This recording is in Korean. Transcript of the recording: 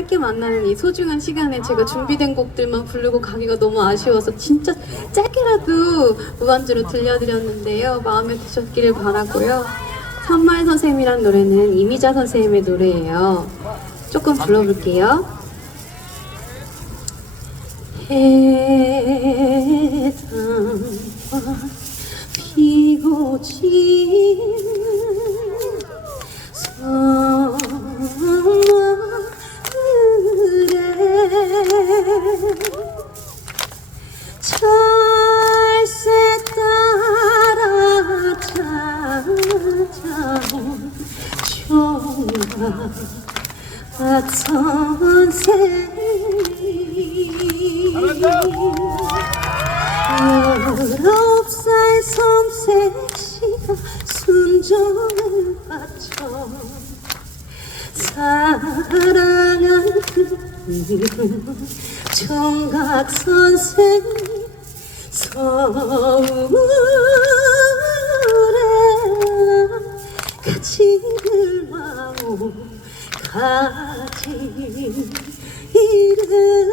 짧게 만나는 이 소중한 시간에 제가 준비된 곡들만 부르고 가기가 너무 아쉬워서 진짜 짧게라도 무반주로 들려드렸는데요. 마음에 드셨기를 바라고요. 선마의 선생님이란 노래는 이미자 선생님의 노래예요. 조금 불러볼게요. 해당과 피고 지 찾아온 총각 선생님 열아홉 살 섬색시가 순정을 바쳐 사랑한 그 총각 선생님 서울에 마오 가지 이를